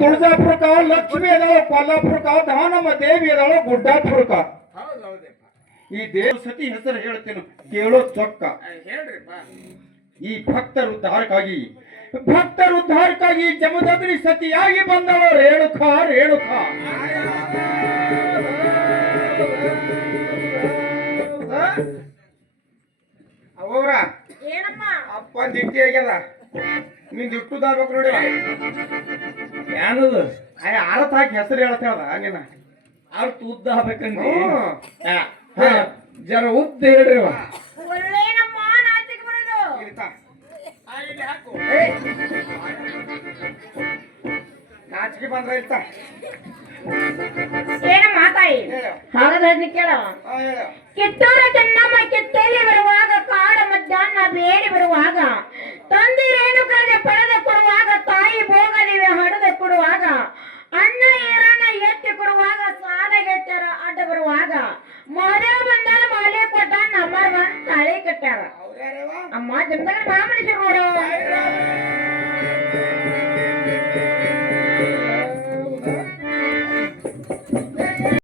ತುಳಜಾಪುರಕ್ಕ ಲಕ್ಷ್ಮಿ ಅದಾವ ಕೊಲ್ಲಾಪುರಕ್ಕ ದಾನಮ್ಮ ದೇವಿ ಅದಾವ ಗುಡ್ಡಾಪುರಕ್ಕ ಈ ದೇವ ಸತಿ ಹೆಸರು ಹೇಳ್ತೇನೆ ಕೇಳೋ ಚೊಕ್ಕ ಈ ಭಕ್ತರ ಉದ್ಧಾರಕ್ಕಾಗಿ ಜಮದಗ್ನಿ ಸತಿಯಾಗಿ ಬಂದಳು ರೇಣುಕ ಅವ್ರ ಅಪ್ಪ ದಿಟ್ಟಿ ಆಗ್ಯದ ನಿನ್ ಇಟ್ಟುದಾಗ್ಬೇಕು ನೋಡಿ ಏನದು ಅರ್ಥ ಹಾಕಿ ಹೆಸರು ಹೇಳ್ತೇವದ ನೀನ ಅರ್ಥ ಉದ್ದ ಆಗ್ಬೇಕಂದ್ರೆ ಜರ ಉದ್ದ ಹೇಳ್ರಿ ನಾಚಿಕೆ ಬಂದ್ರ ಇರ್ತ ಏನ ಮಾತಾಯಿ ಹಾಗಾದ್ರೆ ಕೇಳ ಕಿತ್ತೂರ ಚೆನ್ನಮ್ಮ ಕಿತ್ತಲ್ಲಿ ಬರುವಾಗ ಕಾಡ ಮಧ್ಯಾಹ್ನ ಬೇಡಿ ಬರುವಾಗ ತಂದೆ ರೇಣುಕಾಗೆ ಪಡೆದು ಕೊಡುವಾಗ ತಾಯಿ ಭೋಗಲಿವೆ ಹಡದು ಕೊಡುವಾಗ ಅಣ್ಣ ಏರನ್ನ ಎತ್ತಿ ಕೊಡುವಾಗ ಸಾಲಗೆಟ್ಟರ ಅಡ್ಡ ಬರುವಾಗ ಮಹದೇವ ಬಂದಾಗ ಮಾಲೆ ಕೊಟ್ಟ ನಂಬರ್ 1 ತಾಳಿ ಕಟ್ಟಾರ ಅಮ್ಮ ಜಮದಗ್ನಿ ಮಹಾಮನುಷ್ಯರು ನೋಡು